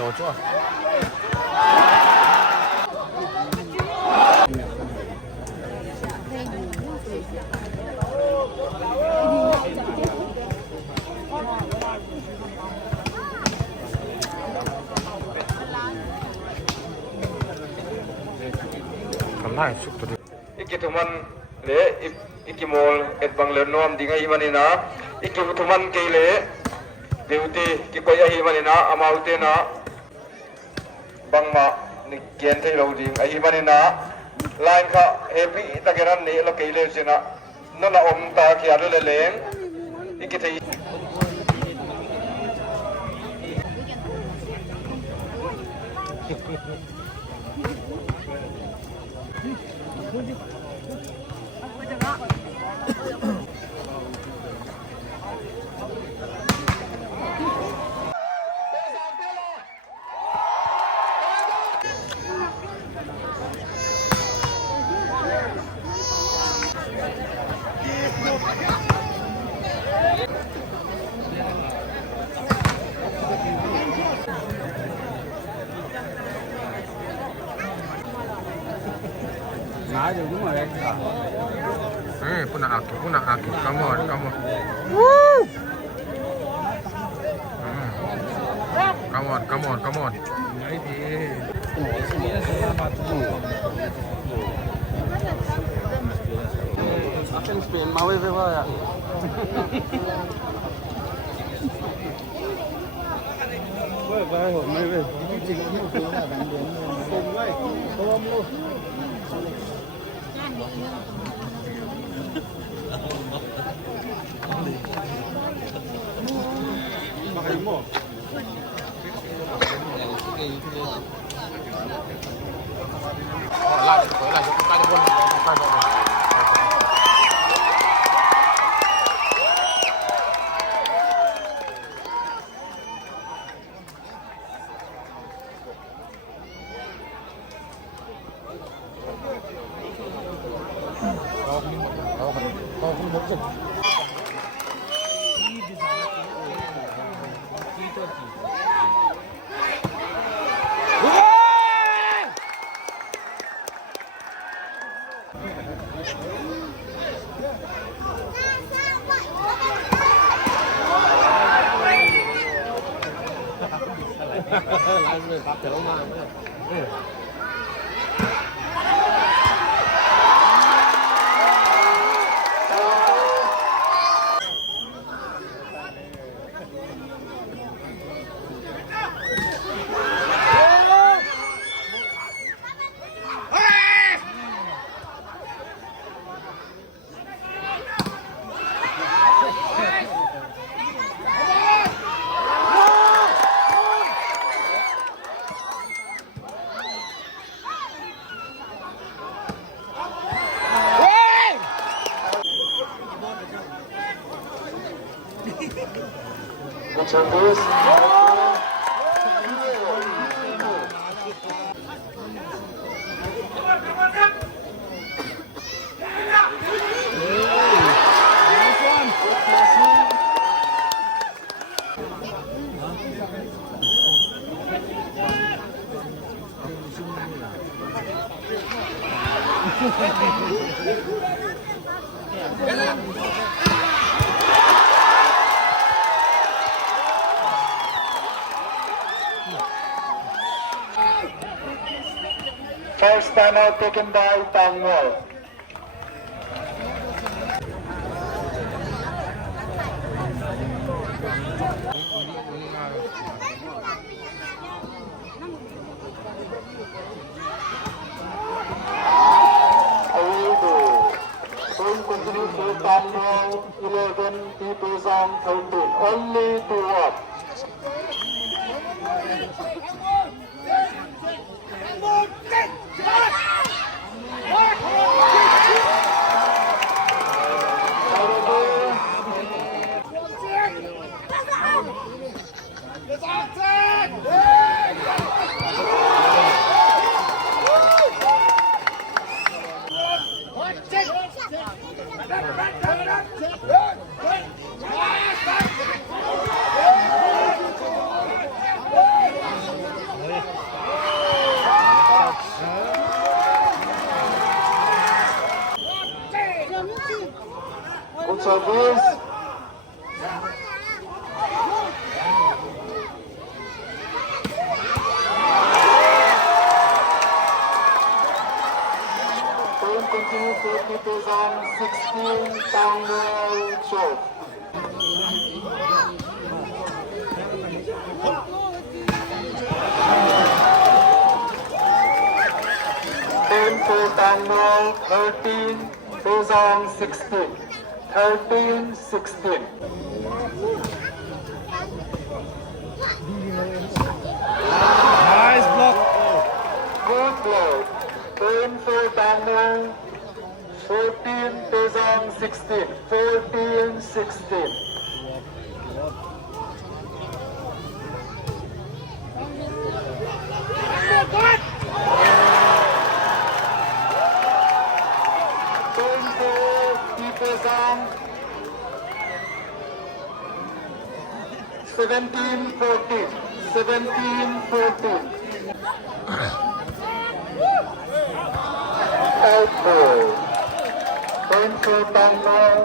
有做。ทำได้สุดตัวเดียวอีกกี่ทุ่มันเละอีกกี่โมงเอ็ดบังเลือนนวมดีไงมันนี่นะอีกกี่ทุ่มันกี่เละเดี๋ยวตีกี่ก็ยังมันนี่นะอามาอุเตนะบังมานี่เกียนที่เราดีไอ้มันนี่นะไลน์ก็เฮปี้ตะเกียรันนี่เรากี่เละสินะนั่นน่ะอมตาเขียนเลยเล้งอีกกี่ที่Nah, itu cuma ya. Punah aktif, kamu. Woo! Come on. Apa yang spin mau itu ya? Woi, baik, mai wei. Ini jengnya tu lah, dan dia ni. Woi, tolong lu. Makan mo. Lại chúng ta đi buôn. First time out taken by Tangmual. Continue to Tangmual 11, T Pejaang 13. Only 2 up. service. Point continue for T Pejaang 16, Tangmual 12. Point for Tangmual 13, Pejaang 16. 13-16. Nice block. Good block. Point for Tangmual 14, Pejaang 16. 14-16. Point for T Pejaang 17-14. 17-14. Outball. Point for Tangmual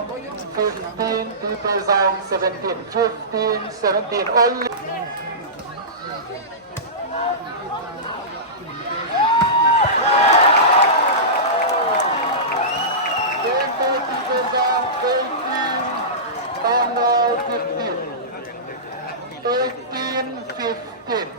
15, T Pejaang 17. 15-17. Only. Point for T Pejaang 18, Tangmual 15. 18-15.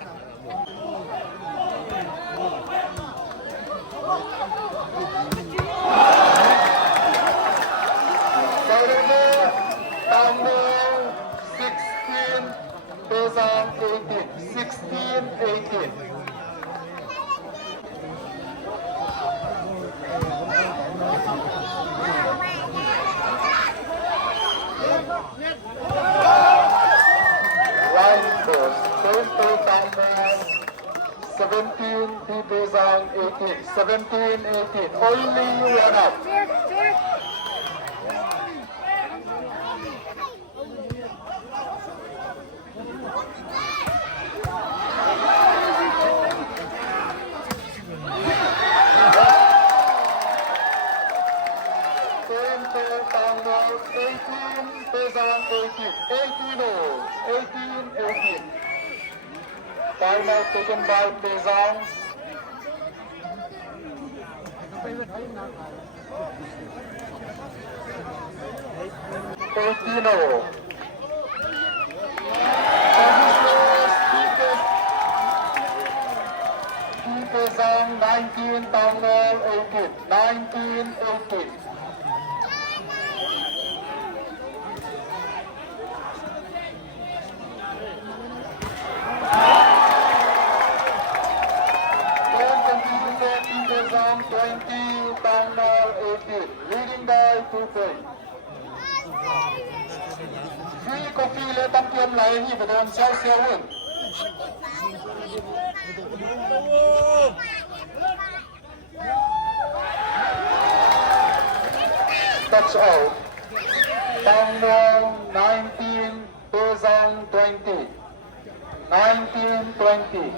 Tangmual 16, Pejaang 18. 16-18. Line cross. Point for Tangmual 17, T Pejaang 18. 17-18. Only one up. Point for Tangmual 18, Pejaang 18. 18-0. 18-18. Timeout taken by Pejaang. T Pejaang 19, Tangmual 18. 19-18. T Pejaang 20, Tangmual 18. Leading by 2 points. Free coffee และตั้งเตรียมไหลที่ประดานเช้าเซียวอุ่น Touch out. Tangmual 19, Pejaang 20. 19-20.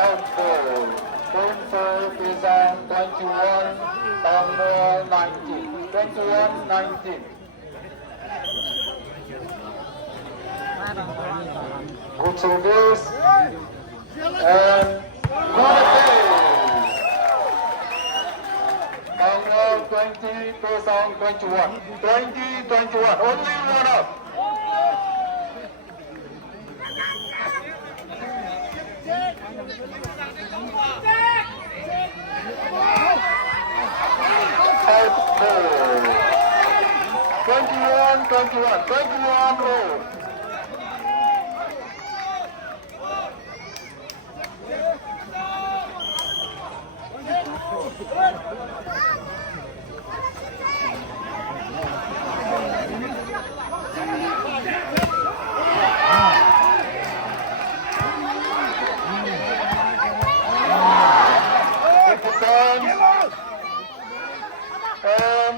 Outball. Point for Pejaang 21, Tangmual 19. 21-19. Good service and good pace. Tangmual 20, Pejaang 21. 20-21. Only one up. Outball. 21-21. 21-0. And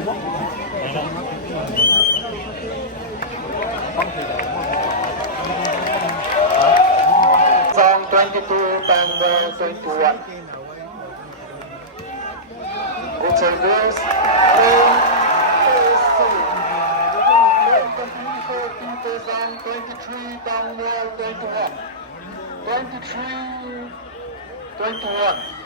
Song 22, Tangmual 21. Good service. T Pejaang 23, Tangmual 21. 23, 21.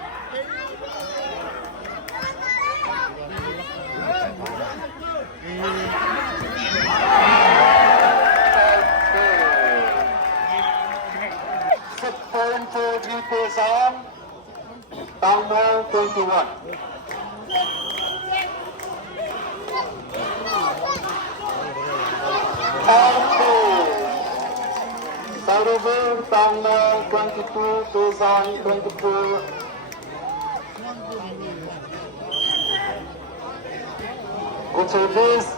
Set point for T Pejaang, Tangmual 21. Salver, Tangmual 22, Pejaang 24. Good service.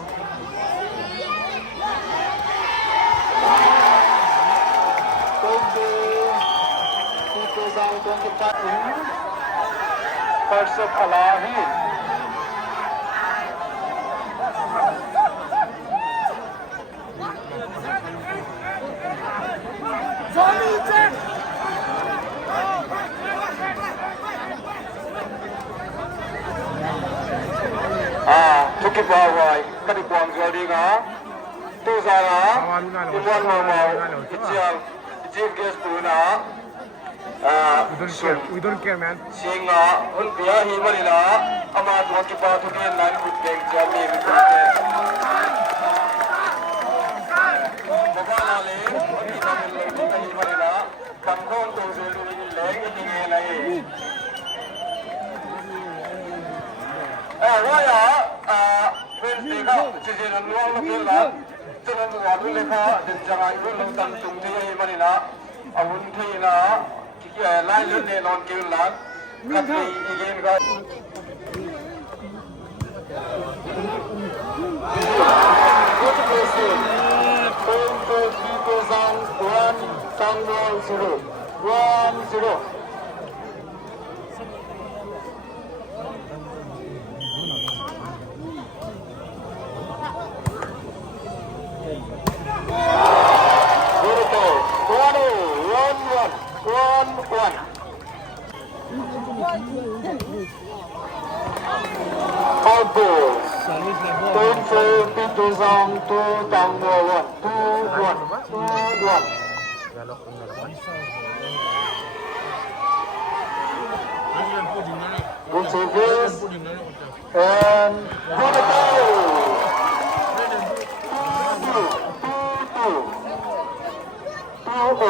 Pejaang 25. First of Alahi. Tukki bawai kadi buang jodi nga tu sana imuan mau ichiang chief guest puna We don't care, man. singa un pia hi marila ama tukki pa tukki nan kuteng jami kuteng babala le odi namin le tukki hi marila pangkon tu zelu ni leng ni ngai waya Wednesday ka chijiran luang lokil la chiran wadu lekha jangai ko long tan tung thei manina awun thei na lai lu ne non kil la khathi again ga Good passing. Point for T Pejaang 1, Tangmual 0. 1-0. Outdoors. Point for T Pejaang 2, Tangmual 1. 2-1. 2-1. Good service. And good goal. 2-2. 2-2.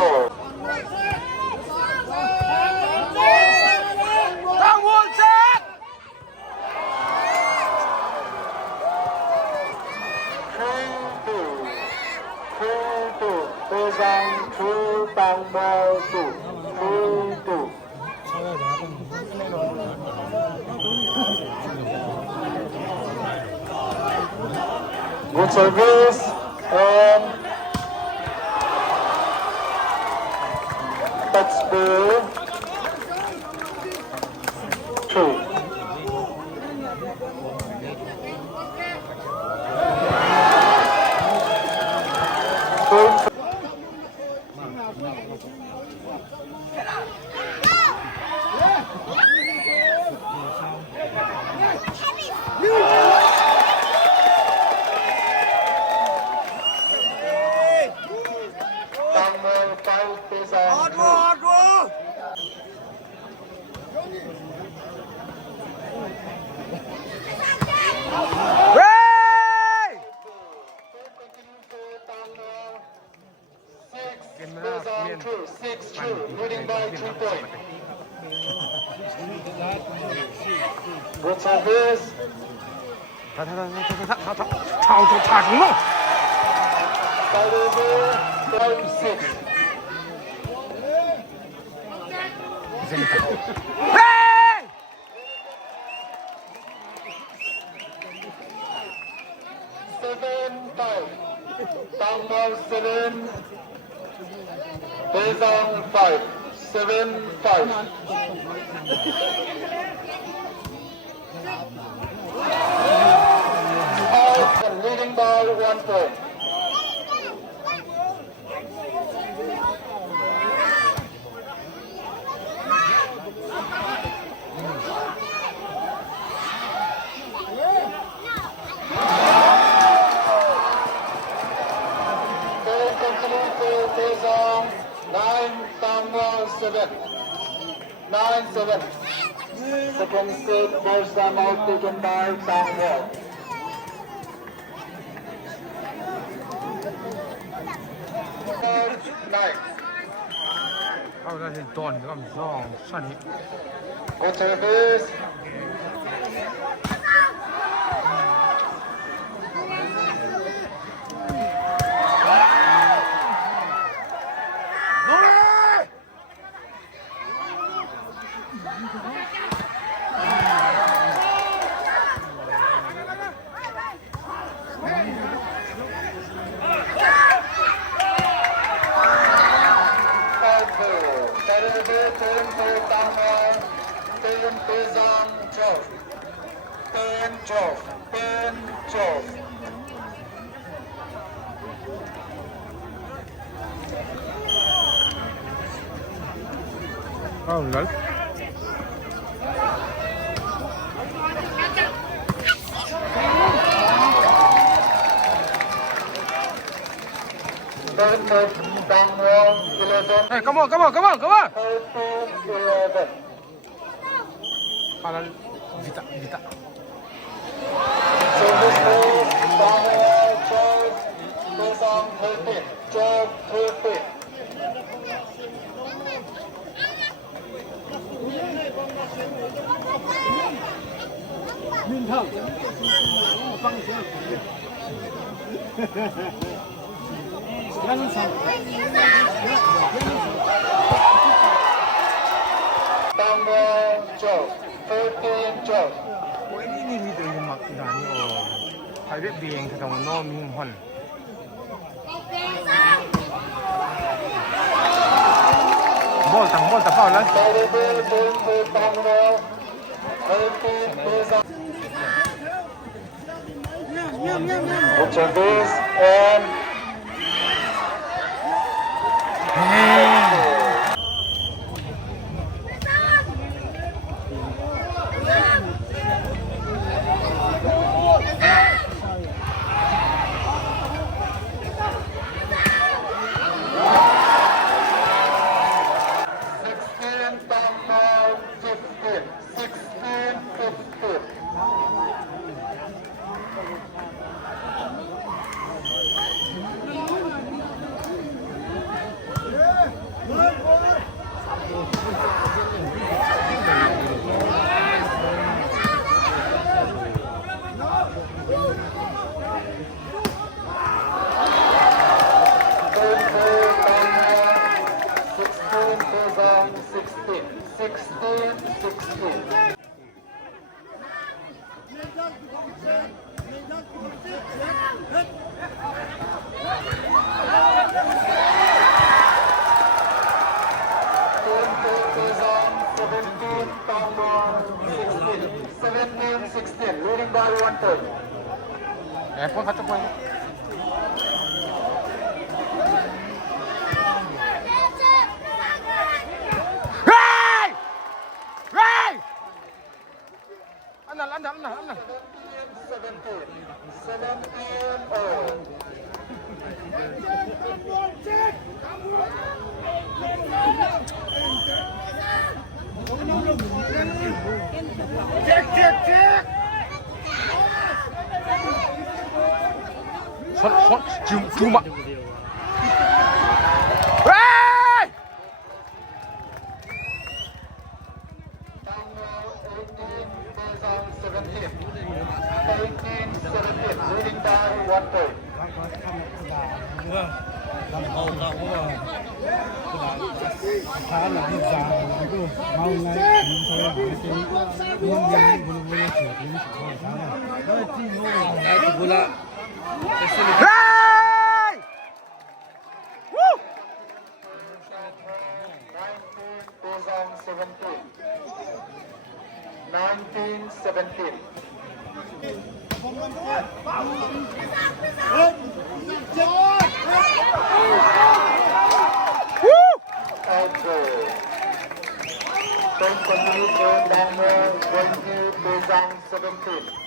Tangmual check! 3-2. Pejaang 2, Tangmual 2. 3-2. Good service and touch ball 2. Tangmual 5, Pejaang 2. Hey! Pejaang 2, 6-2, leading by 3 points. Good service. 他什么？ Salver 5-6. Hey! 7-5. Tangmual 7. Pejaang 5. 7-5. 1 point. T Pejaang 9, Tangmual 7. 9-7. Second set, first time out taken by Tangmual. Third, 9. How does it dawn come wrong? Sunny. Go to the base. Turn for Tangmual, 10 Pejaang 12. 10-12. 10-12. Oh, lol. Third set, Tangmual 11. Hey, come on, come on, come on, come on! 13-11. Halal, Vita, Vita. Service move, Tangmual 12, Pejaang 13. 12-13. Tangmual 12, 13-12. Pwede nilito yung makidani o private being sa tawag no ming hon. Ball, tapao lang. Volleyball, turn for Tangmual, 13 Pejaang. Good service and Tangmual 15, 16-15. Pejaang 16, 16-16. Pejaang 17, Tangmual 16, 17-16, leading by 1 point. Eh, pun kacau pun. Hey! Hey! Andal. 17, 17 all. Cek. Son, cuma. Hey! Tangmual 18, Pejaang 17. 18-17, leading by 1 point. khá là dư dả cái mau ngay mình thôi là cái nhân dân bulu bulu sửa thì nó sẽ khá là đó là chi mua là cái bula Hey! Woo! 19 Pejaang 17. 19-17. Point continue to Tangmual 20, Pejaang 17.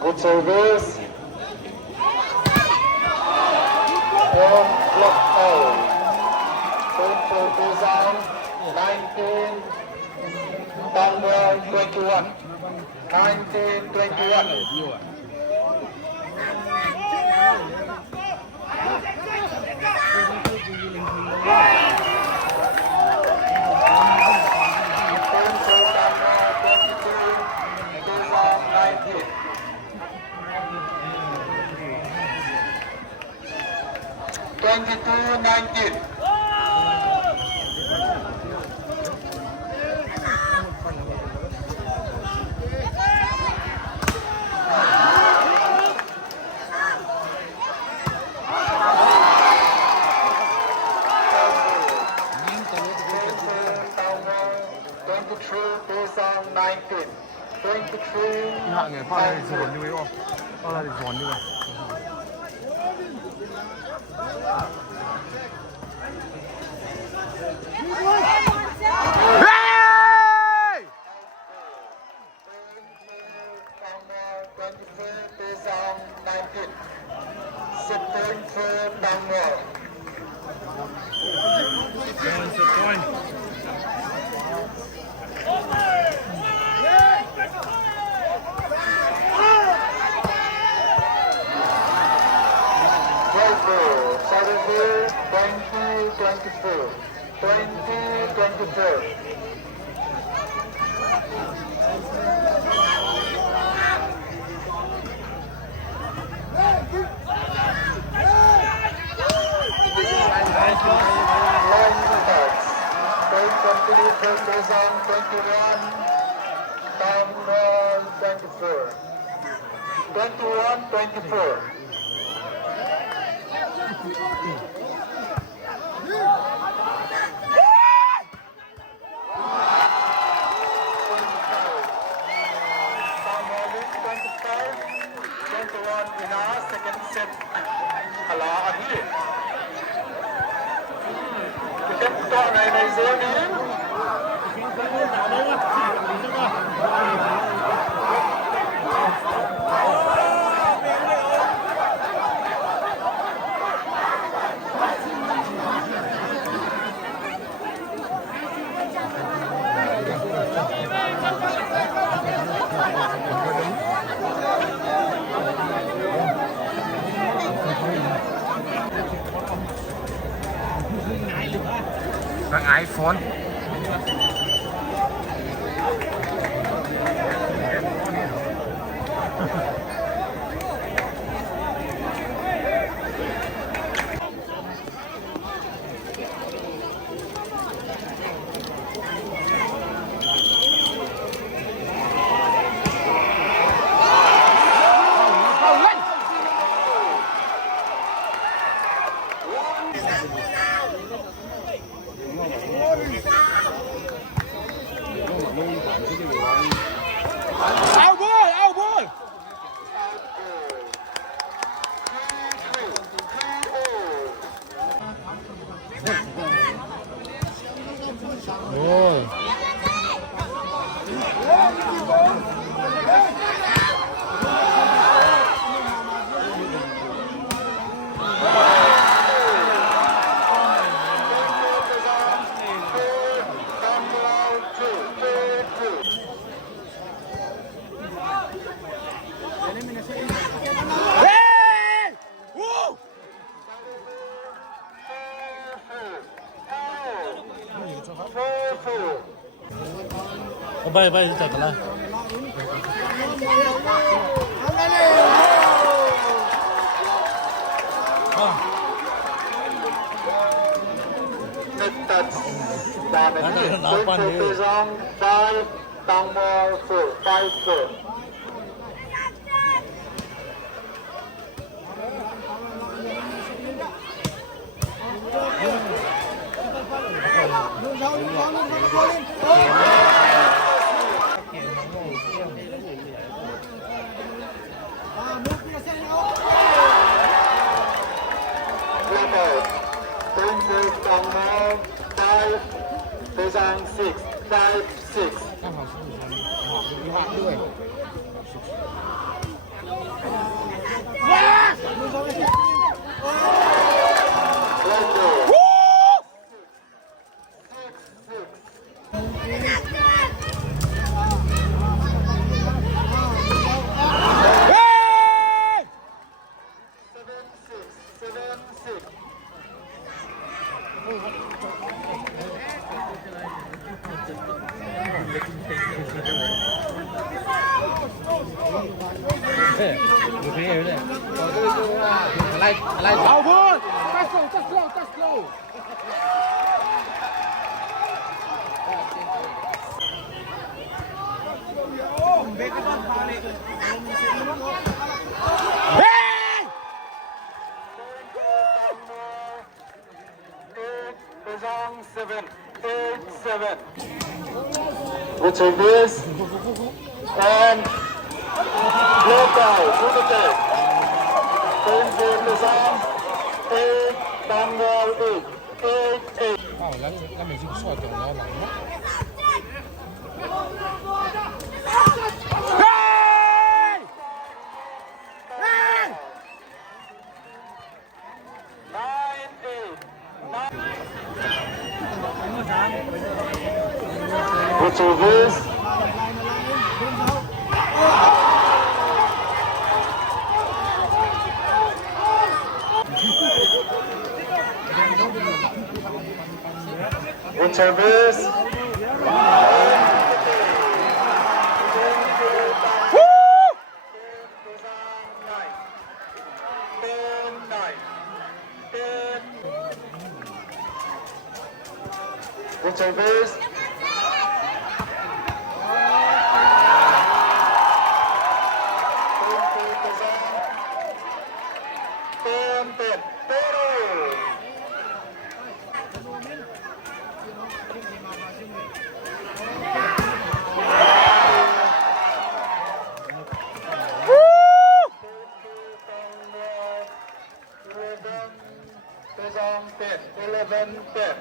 Good service. And block out. Point for Pejaang 19, Tangmual 21. 19-21. hạ người qua đây dồn như vậy không? Qua đây dồn như vậy. Pejaang 21, Tangmual 24. 21-24. Tangmual 25, 21 in our second set. Hala Adi. Kita to na zone ni. Bằng iPhone. Stop! bay bay chạy cả lại. Touch. Point for Pejaang 5, Tangmual 4, 5-4. Point for Tangmual 5, Pejaang 6, 5-6. Out good. Just slow. Pejaang 7, 8-7. Which is this? And block out to the deck. Point for Pejaang 8, Tangmual 8, 8-8. แล้วmình dùng soi kiểu nó lắm. Which is this? Which is this? Which is this? Pejaang 10, 11-10.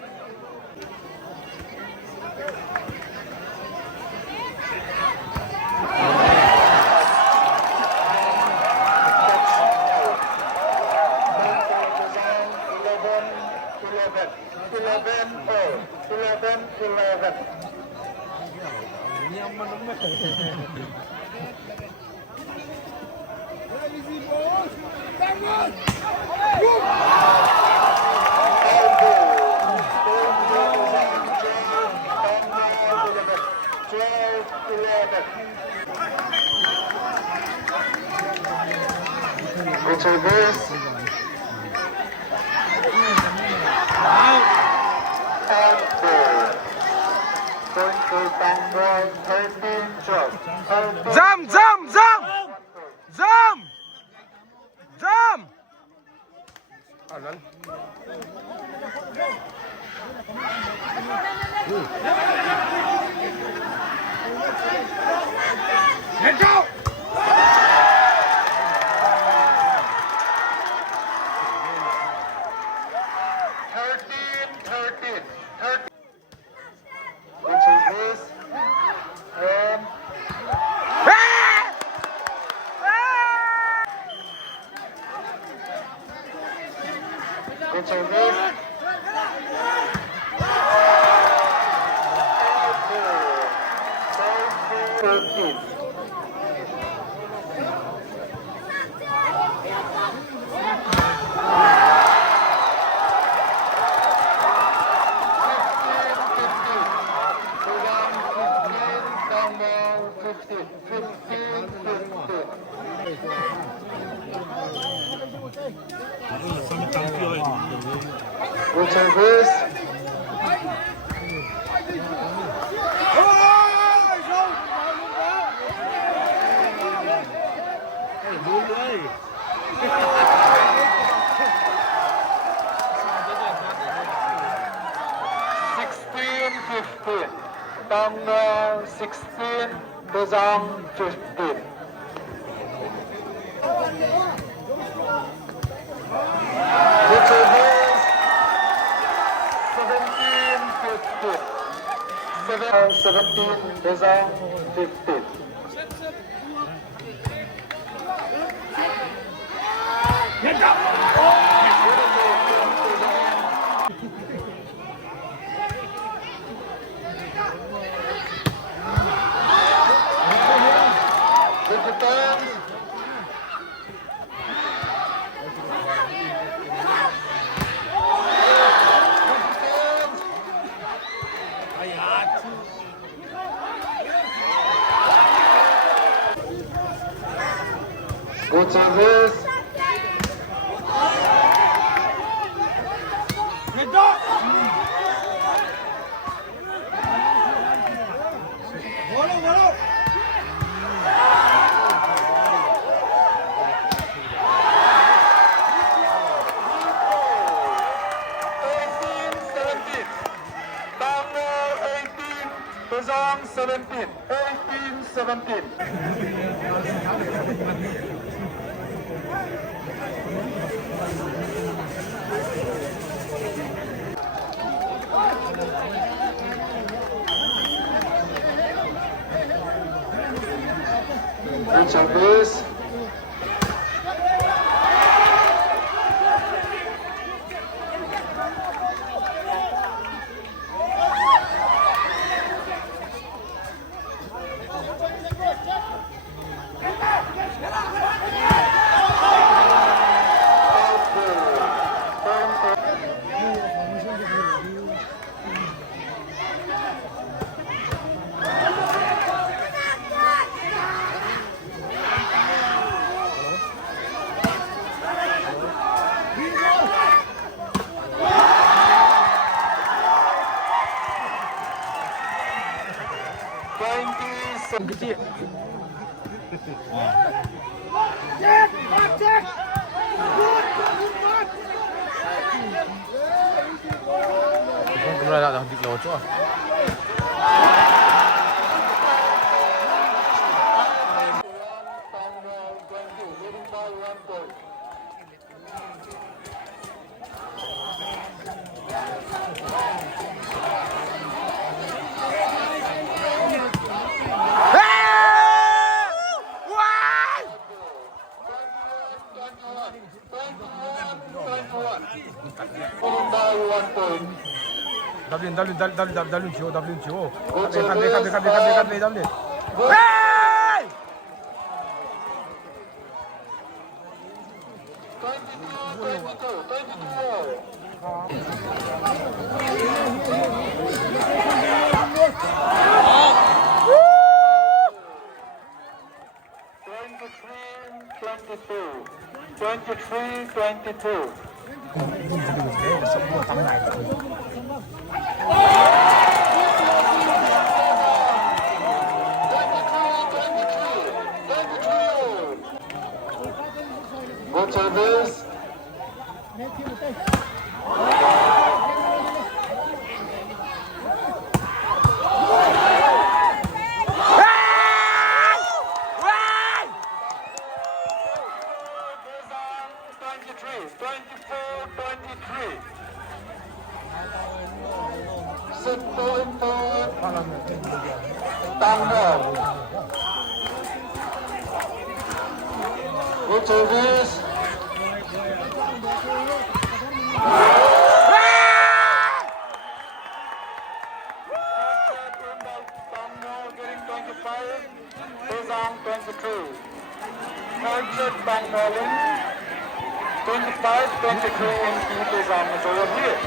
Which is this? And four. Going to Tangmual 13-12. Jump! Let's go! Which is this? And which is this? Good service. Tangmual 16, Pejaang 15. Good service. 17, 15. 17, Pejaang 15. Good return. Good service. Pejaang 17, 18-17. Good service. Gede. Kemudian dah di laut tu. Dublin, Joe. Dublin. Hey! 23-22. Good service. Set point for Tangmual. Good service. Tangmual getting 25, Pejaang 23. Third set Tangmual in 25-23 in T Pejaang is over here.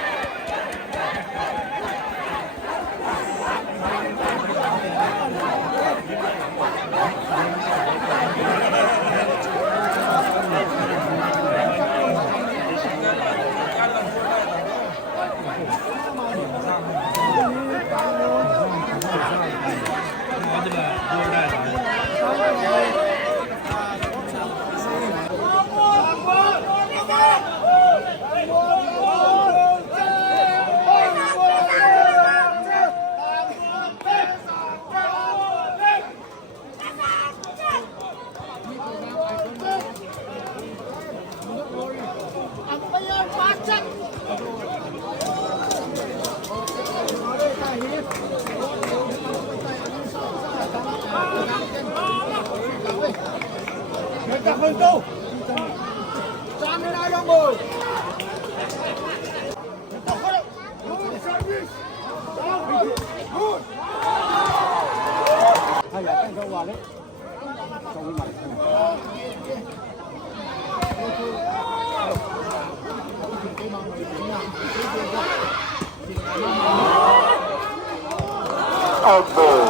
Out ball.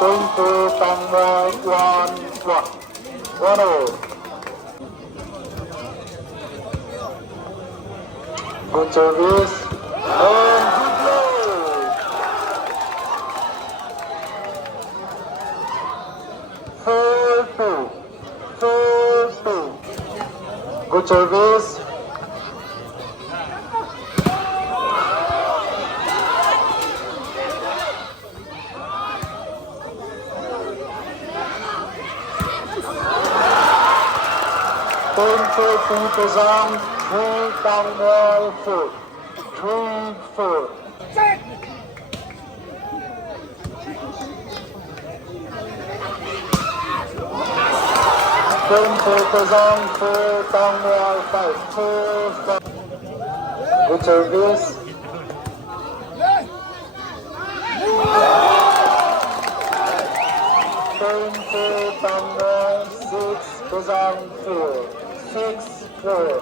Going to Tangmual 1-1. 1-0. Good service. And good blow. 4-2. 4-2. Good service. Point for T Pejaang, 3 Tangmual 4. 3-4. Point for Pejaang, 4 Tangmual 5. 4-5. Good service. Point for Tangmual 6 Pejaang 4. 6-4.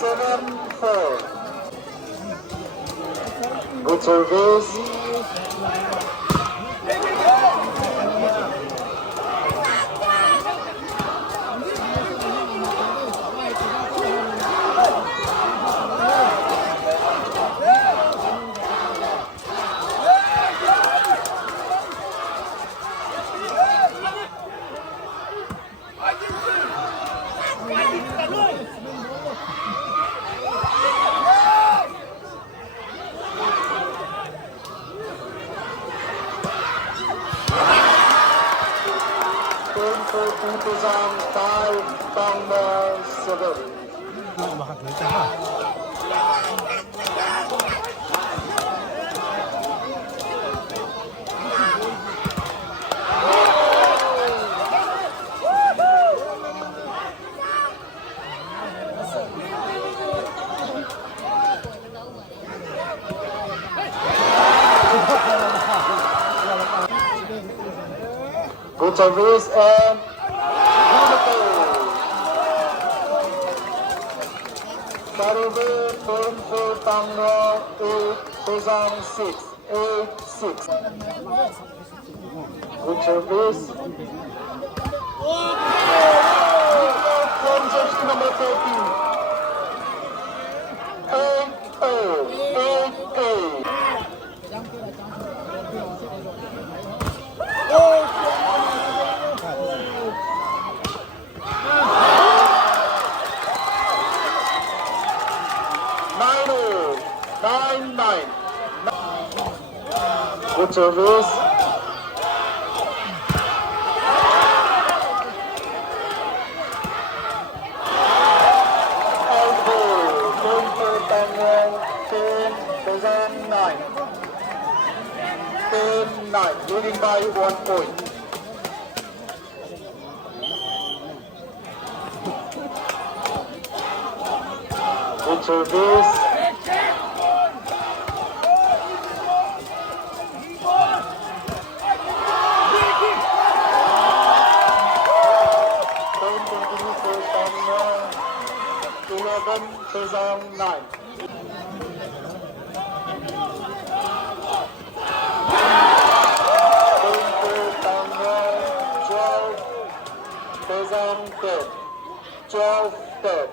7-4. Good service. For T Pejaang 5 Tangmual 7. Makakita ha. Good service and beautiful. Sarove point for Tangmual 8 Pejaang 6. 8-6. Good service. From jersey number 13. 8-0. 8-8. Good service. Out ball. Point for Tangmual 10 Pejaang 9. 10-9. Leading by 1 point. Good service. Pejaang 9. 12-10.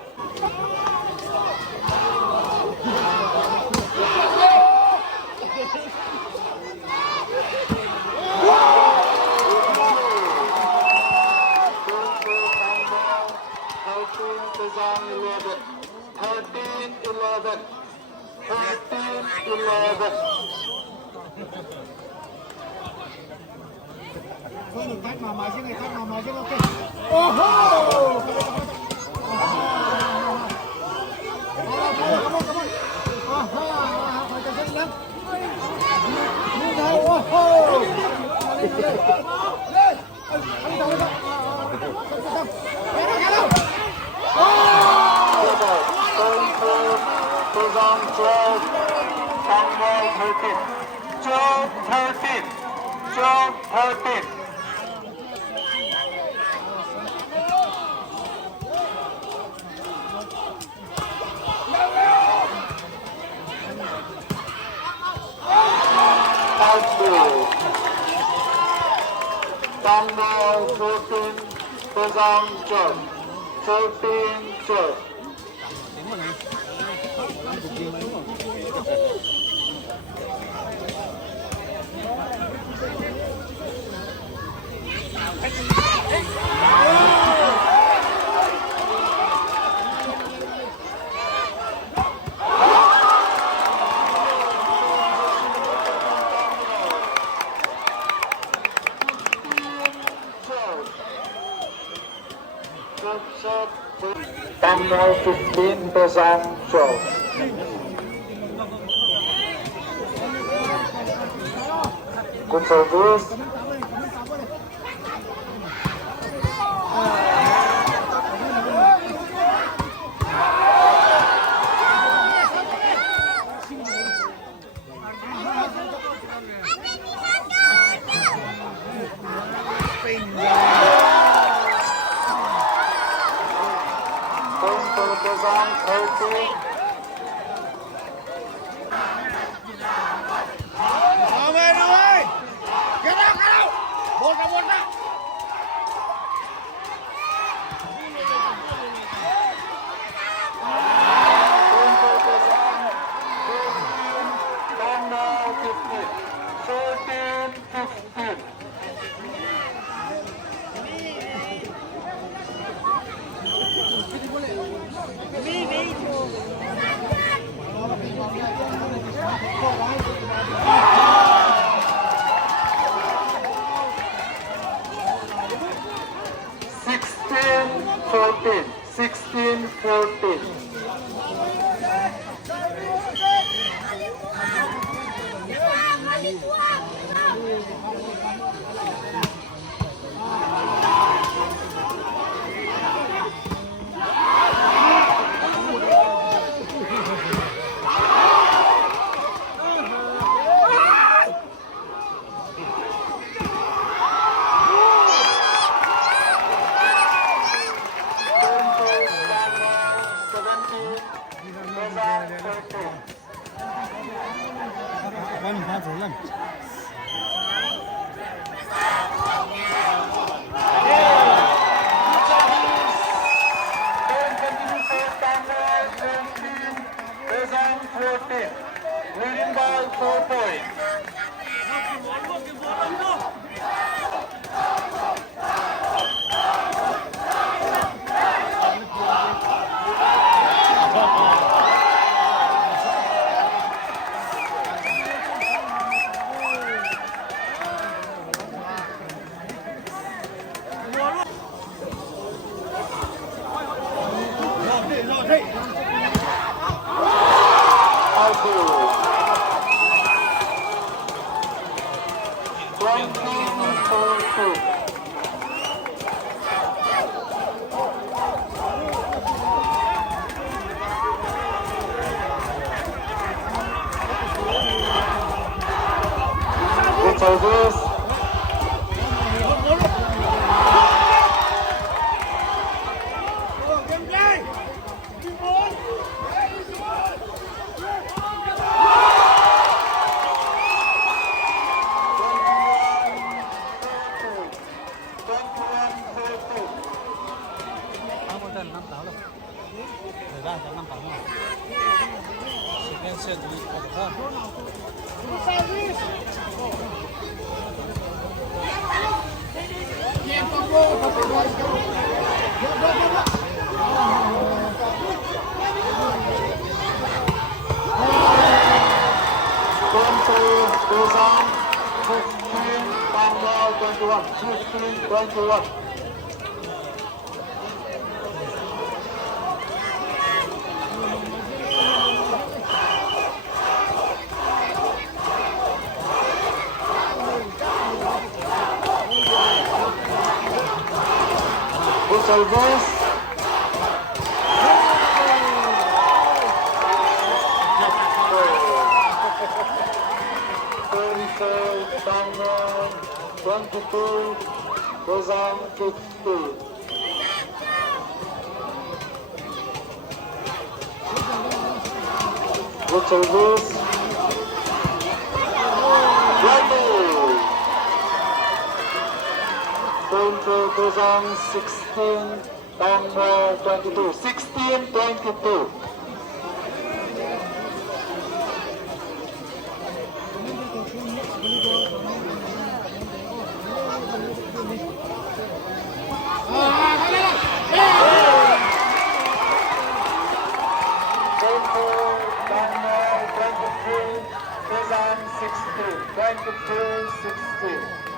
Pejaang 11, 13-11, 13-11. Thôi đừng cắt mà máy cái này cắt mà máy cái ok. Oh ho! Come on. Aha, phải cho dẫn lắm. Như nào? Oh ho! Lên. Anh đâu đó. Pejaang 12, Tangmual 13. 12-13. 12-13. Tangmual 14, Pejaang 12. 14-12. Tangmual 15, Pejaang 12. Good service. Point for Pejaang 30. Point for Pejaang 14, Tangmual 15. 14-15. Sixteen, 14. 16-14. One pass lên. Leading by 4 points. Service. Năm Pejaang 15, Tangmual 21, 15-21. Good service. Tangmual 22, Pejaang 15. Good service. Point for Pejaang 16, Tangmual 22, 16-22. Tangmual 23, Pejaang 16, 22-16.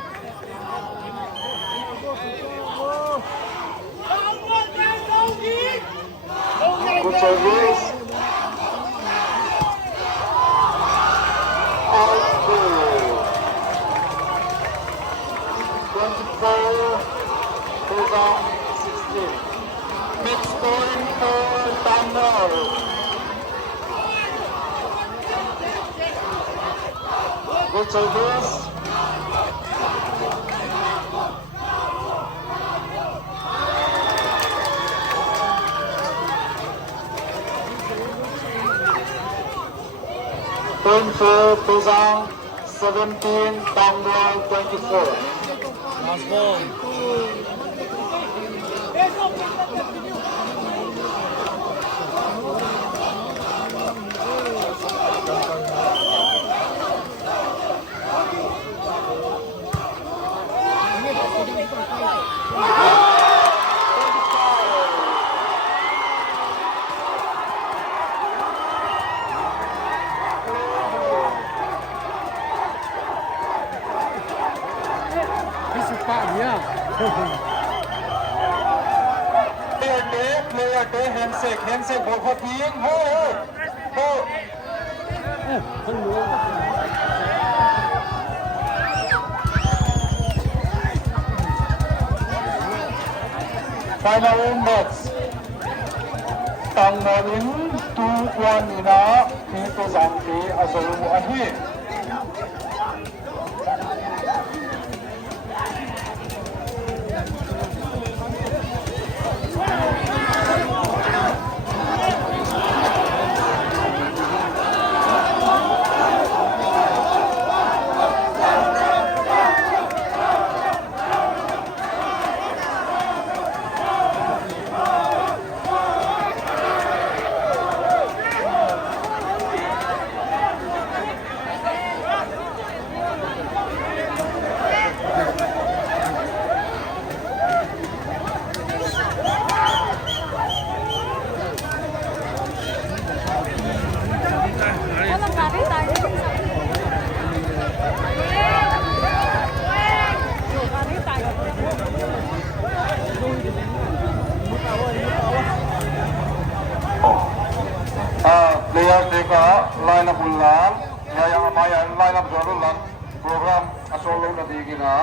Good service. Out goal. 24, Pejaang 16. Match point for Tangmual. Good service. Point for Pejaang 17, Tangmual 24. Last ball. Player day, handshake, ball for team. Ho. Final match. Tangmual 2-1 ina, Pejaang Azulu ahi. Player teka line up ulang, yang amayan line up ulang program asolo na digina.